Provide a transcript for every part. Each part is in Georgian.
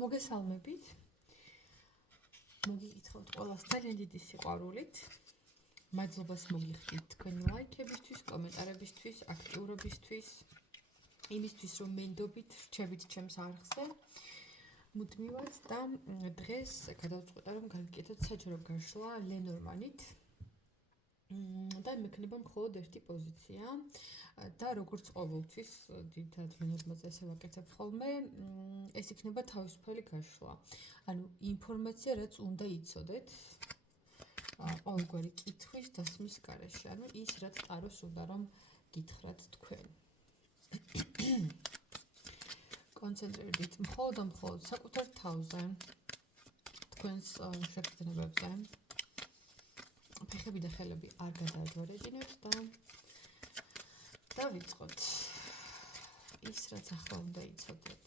მოგესალმებით. მოგიკითხავთ ყველას ძალიან დიდი სიყვარულით. მადლობას მოგიხდით თქვენი ლაიქებისთვის, კომენტარებისთვის, აქტიურობისთვის, იმისთვის რომ მენდობით, რჩებით ჩემს არხზე. მუდმივად და დღეს გადავწყვიტე რომ გავიკეთოთ საჯარო გაშლა ლენორმანით. და მექნება მხოლოდ ერთი პოზიცია და როგორც ყოველთვის დიდად ლენორმანზე ესე ვაკეთებ ხოლმე, ეს იქნება თავისუფალი გაშლა. ანუ ინფორმაცია, რაც უნდა იცოდეთ ყოველგვარი კითხვის დასმის გარეშე. ანუ ის, რაც ტაროს უნდა რომ გითხრათ თქვენ. კონცენტრირდით მხოლოდ საკუთარ თავზე, თქვენს შეგრძნებებზე. ფეხები და ხელები არ გადაადვარებინებთ და დავიწყოთ ის, რაც ახლა უნდა იცოდეთ.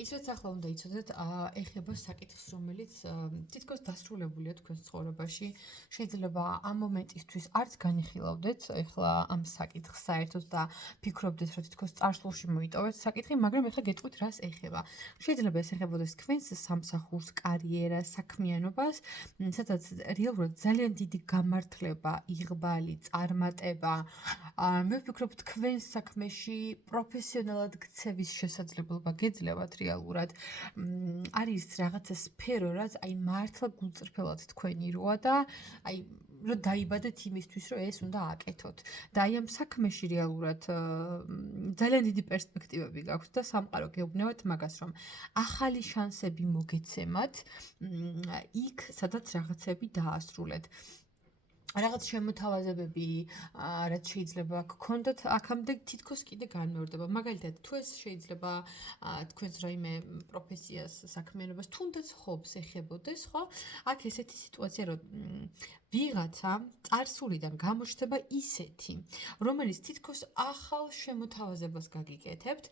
ის რაც ახლა უნდა იცოდეთ, ეხება საკითხს, რომელიც თითქოს დასრულებულია თქვენს ცხოვრებაში. შეიძლება ამ მომენტისთვის არც განიხილავდეთ ახლა ამ საკითხს საერთოდ და ფიქრობდეთ, რომ თითქოს წარსულში მოიტოვეთ საკითხი, მაგრამ ახლა გეტყვით, რას ეხება. შეიძლება ეს ეხებოდეს თქვენს სამსახურს, კარიერას, საქმიანობას, სადაც რეალურად ძალიან დიდი გამართლება, იღბალი, წარმატება. მე ვფიქრობ, თქვენს საქმეში პროფესიონალად გქცევის შესაძლებლობა გეძლევათ რეალურად. არის რაღაცა სფერო, რაც აი მართლა გულწრფელად თქვენი როა და აი რომ დაიბადეთ იმისთვის, რომ ეს უნდა აკეთოთ. და აი ამ საქმეში რეალურად ძალიან დიდი პერსპექტივები გაქვთ და სამყარო გეუბნევათ მაგას, რომ ახალი შანსები მოგეცემათ იქ, სადაც რაღაცები დაასრულეთ. რაღაც შემოთავაზებები, რაც შეიძლება გქონდეთ, აქამდე თითქოს კიდე განმეორდება. მაგალითად, თუ ეს შეიძლება თქვენს რაიმე პროფესიას, საქმიანობას, თუნდაც ჰობს ეხებოდეს, ხო? აქ ესეთი სიტუაცია, რომ ვიღაცა წარსულიდან გამოჩნდება ისეთი, რომელიც თითქოს ახალ შემოთავაზებას გაგიკეთებთ,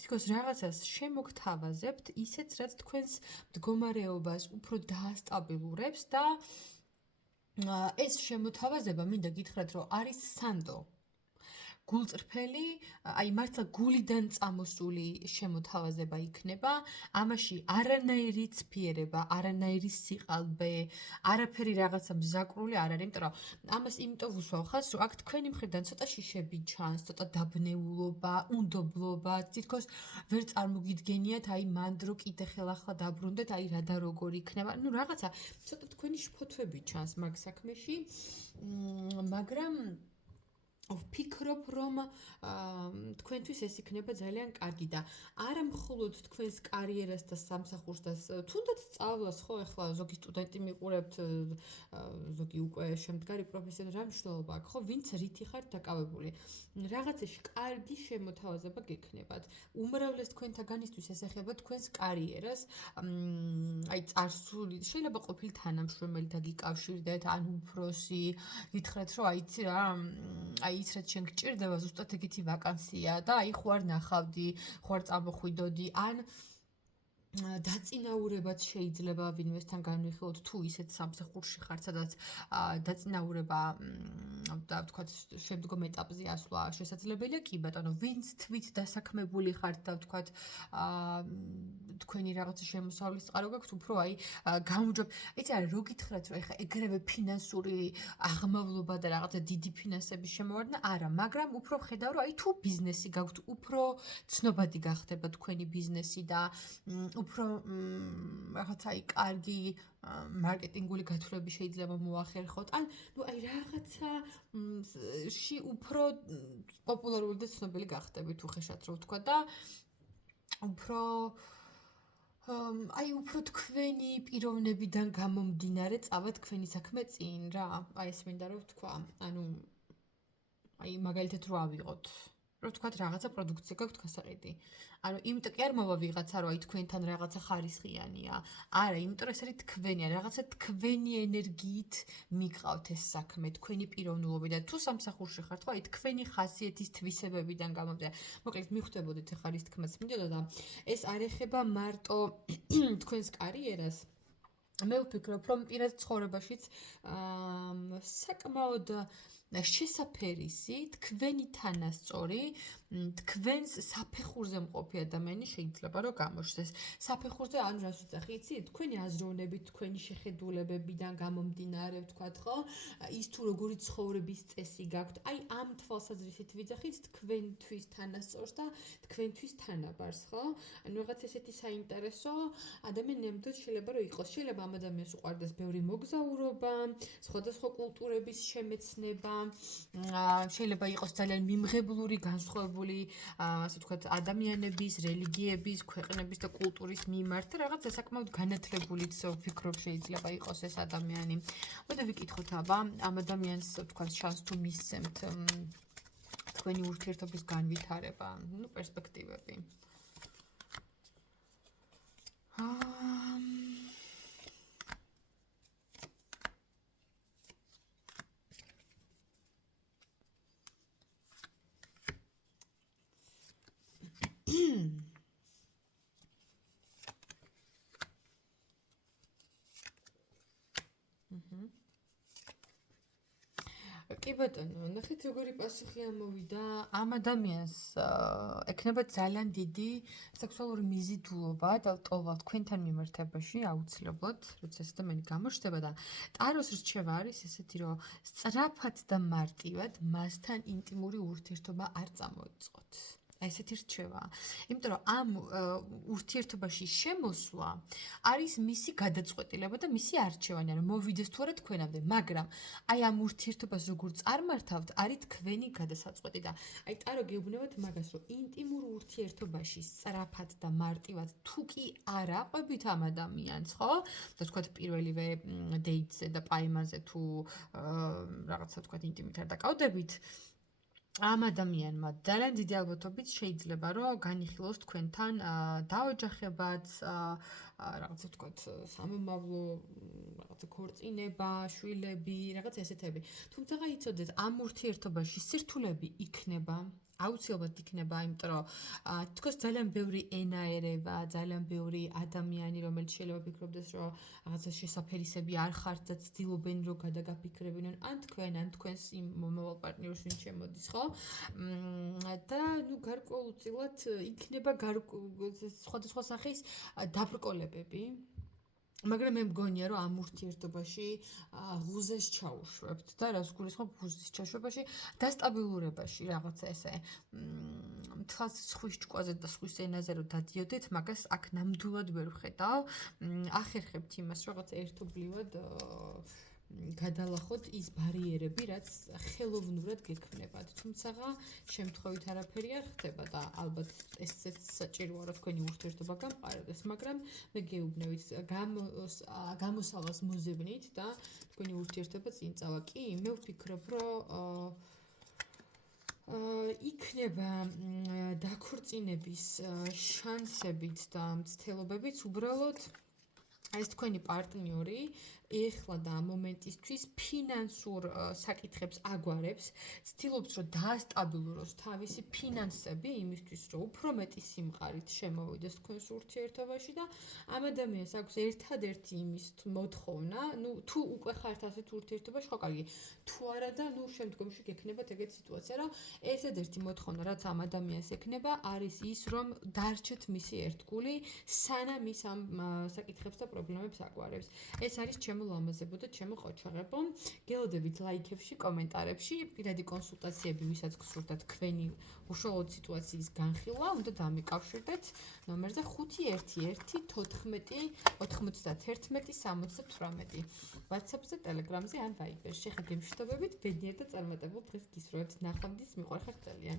თითქოს რაღაცას შემოგთავაზებთ, ისეც, რაც თქვენს მდგომარეობას უფრო დაასტაბილურებს და ეს შემოთავაზება მინდა გითხრათ, რომ არის სანდო. გულწრფელი, აი მართლა გულიდან წამოსული შემოთავაზება იქნება, ამაში არანაირი ცფიერება, არანაირი სიყალბე, არაფერი რაღაცა მზაკრული არ არის, იმიტომ რომ ამას იმიტომ ვუსვავ ხაზს, რომ აქ თქვენი მხრიდან ცოტა შიშები ჩანს, ცოტა დაბნეულობა, უნდობლობა, თითქოს ვერ წარმოგიდგენიათ, აი მანდრო კიდე ხელახლა დაბრუნდეთ, აი რა და როგორ იქნება, ну რაღაცა ცოტა თქვენი შფოთვები ჩანს მაგ საქმეში, მაგრამ ვფიქრობ, რომ თქვენთვის ეს იქნება ძალიან კარგი და არა მხოლოდ თქვენს კარიერას და სამსახურს და თუნდაც სწავლას, ხო, ახლა ზოგი სტუდენტი მიყურებთ, ზოგი უკვე შემდგარი პროფესიად რა მნიშვნელობა აქვს, ხო, ვინც რითი ხართ დაკავებული. რაღაცაში კარგი შემოთავაზება გექნებათ. უმრავლეს თქვენთაგანისთვის ეს ეხება თქვენს კარიერას, აი წარსული, შეიძლება ყოფილი თანამშრომელი დაგიკავშირდეთ, ან უფროსი, გითხრათ, რომ აიცი რა, აი ის რაც შენ გჭირდება ზუსტად ეგეთი ვაკანსია და აი ხوار ნახავდი, ხوار წამოხვიდოდი, ან დაწინაურებაც შეიძლება ვინმესთან განვიხილოთ თუ ისეთ სამსახურში ხართ, სადაც დაწინაურება და ვთქვათ შემდგომ ეტაპზე ასვლა შესაძლებელია, კი ბატონო, ვინც თვით დასაქმებული ხართ და ვთქვათ თქვენი რაღაცა შემოსავლის წყარო გაქვთ, უფრო აი გამარჯვებ. იცი არა, რო გითხრათ, რომ ეხა ეგრევე ფინანსური აღმავლობა და რაღაცა დიდი ფინანსების შემოვარდნა, არა, მაგრამ უფრო ხედავ, რომ აი თუ ბიზნესი გაქვთ, უფრო ცნობადი გახდება თქვენი ბიზნესი და უფრო რაღაცა აი კარგი მარკეტინგული გათვლები შეიძლება მოახერხოთ, ან ნუ აი რაღაცაში უფრო პოპულარული და ცნობილი გახდებით უხეშად რო ვთქვა და უფრო აი უფრო თქვენი პიროვნებიდან გამომდინარე წავა თქვენი საქმე წინ რა. აი ეს მინდა რომ ვთქვა. ანუ აი მაგალითად რო ავიღოთ. რო ვთქვათ რაღაცა პროდუქცია გაქვთ გასაყიდი. ანუ იმიტომ კი არ მოვა ვიღაცა რომ აი თქვენთან რაღაცა ხარისხიანია. არა, იმიტომ რომ ეს არის თქვენი, რაღაცა თქვენი ენერგიით მიყავთ ეს საქმე, თქვენი პიროვნულობიდან. თუ სამსახურში ხართ, ხო, აი თქვენი ხასიათის თვისებებიდან გამომდინარე. მოკლედ მიხვდებოდეთ ახლა ის თქმაც მინდოდა და ეს არ ეხება მარტო თქვენს კარიერას. მე ვფიქრობ, რომ პირად ცხოვრებაშიც საკმაოდ შესაფერისი, თქვენი თანასწორი, თქვენს საფეხურზე მყოფი ადამიანი შეიძლება რომ გამოჩნდეს. საფეხურზე ანუ რას ვიძახი, იცი? თქვენი აზროვნებით, თქვენი შეხედულებებიდან გამომდინარე, ვთქვათ, ხო? ის თუ როგორი ცხოვრების წესი გაქვთ, აი ამ თვალსაზრისით ვიძახით თქვენთვის თანასწორს და თქვენთვის თანაბარს, ხო? ანუ რაღაც ესეთი საინტერესო ადამიანი ნამდვილად შეიძლება რომ იყოს. შეიძლება ამ ადამიანს უყვარდეს ბევრი მოგზაურობა, სხვადასხვა კულტურების შემეცნება, შეიძლება იყოს ძალიან მიმღებლური, განსხვავებული, ასე ვთქვათ, ადამიანების, რელიგიების, ქვეყნების და კულტურის მიმართ და რაღაც საკმაოდ განათლებულიც ვფიქრობ შეიძლება იყოს ეს ადამიანი. მოდე ვიკითხოთ აბა, ამ ადამიანს ვთქვათ, შანსს თუ მისცემთ თქვენი ურთიერთობის განვითარება, ну, პერსპექტივები. კი ბატონო, ნახეთ როგორი პასუხი ამოვიდა. ამ ადამიანს ექნება ძალიან დიდი სექსუალური მიზიდულობა და ლტოლვა თქვენთან მიმართებაში აუცილებლად, როცა ეს ადამიანი გამოჩნდება და ტაროს რჩევა არის ესეთი, რომ სწრაფად და მარტივად მასთან ინტიმური ურთიერთობა არ წამოიწყოთ. აი ესეთი რჩევაა. იმიტომ რომ ამ ურთიერთობაში შემოსვლა არის მისი გადაწყვეტილება და მისი არჩევანი, რომ მოვიდეს თუ არა თქვენამდე, მაგრამ აი ამ ურთიერთობას როგორ წარმართავთ, არის თქვენი გადასაწყვეტი და აი ტარო გეუბნებათ მაგას, რომ ინტიმურ ურთიერთობაში სწრაფად და მარტივად თუ კი არ აყვებით ამ ადამიანს, ხო? და თქვათ პირველივე დეიტზე და პაიმანზე თუ რაღაცა თქვათ ინტიმით არ დაკავდებით, ამ ადამიანმა ძალიან დიდი ალბათობით შეიძლება რომ განიხილოს თქვენთან დაოჯახებაც, რაღაცა ვთქვათ, სამომავლო რაღაცა ქორწინება, შვილები, რაღაც ესეთები. თუმცა იცოდეთ, ამ ურთიერთობაში სირთულები იქნება, აუცილებლად იქნება, იმიტომ რომ თქოს ძალიან ბევრი ენაერება, ძალიან ბევრი ადამიანი, რომელიც შეიძლება ფიქრობდეს, რომ რაღაცა შესაფერისები არ ხართ და ცდილობენ რომ გადაგაფიქრებინონ ან თქვენს იმ მომავალ პარტნიორს ვინ შემოდის, ხო? და ნუ გარკვეულწილად იქნება სხვადასხვა სახის დაბრკოლებები. მაგრამ მე მგონია რომ ამ ურთიერთობაში ღუზეს ჩაუშვებთ და რას გულისხმობ ღუზის ჩაშვებაში დასტაბილურებაში რაღაცა ესე მთლად სხვის ჭკუაზე და სხვის ენაზე რომ დადიოდეთ მაგას აქ ნამდვილად ვერ ვხედავ ახერხებთ იმას რაღაც ერთობლივად გადალახოთ ის ბარიერები, რაც ხელოვნურად გექმნებათ. თუმცა შემთხვევით არაფერი არ ხდება და ალბათ ესეც საჭიროა რომ თქვენი ურთიერთობა გამყარდეს, მაგრამ მე გეუბნებით გამოსავალს მოზებნით და თქვენი ურთიერთობა წინ წავა. კი, მე ვფიქრობ, რომ იქნება დაქორწინების შანსებიც და მცდელობებიც უბრალოდ ეს თქვენი პარტნიორი ეხლა და მომენტისთვის ფინანსურ საკითხებს აგვარებს, ცდილობს რომ დაასტაბილუროს თავისი ფინანსები იმისთვის, რომ უფრო მეტი სიმყარით შემოვიდეს თქვენს ურთიერთობაში და ამ ადამიანს აქვს ერთადერთი იმის მოთხოვნა, ნუ თუ უკვე ხართ ასეთ ურთიერთობაში, ხო კარგი, თუ არა და ნუ შემდგომში გექნებათ ეგეთი სიტუაცია, რომ ერთადერთი მოთხოვნა, რაც ამ ადამიანს ექნება, არის ის, რომ დარჩეთ მისი ერთგული, სანამ ის ამ საკითხებს და პრობლემებს აგვარებს. ეს არის ჩემო ლამაზებო და ჩემო ყოჩაღებო. გელოდებით ლაიქებში, კომენტარებში, პირადი კონსულტაციები, ვისაც გსურდათ თქვენი უშუალოდ სიტუაციის განხილვა, უნდა დამიკავშირდეთ ნომერზე 511 14 91 78. WhatsApp-ზე, Telegram-ზე ან Viber-ში. ხა გემშვიდობებით, ბედნიერ და წარმატებულ დღეს გისურვებთ. ნახვამდის, მიყვარხართ ძალიან.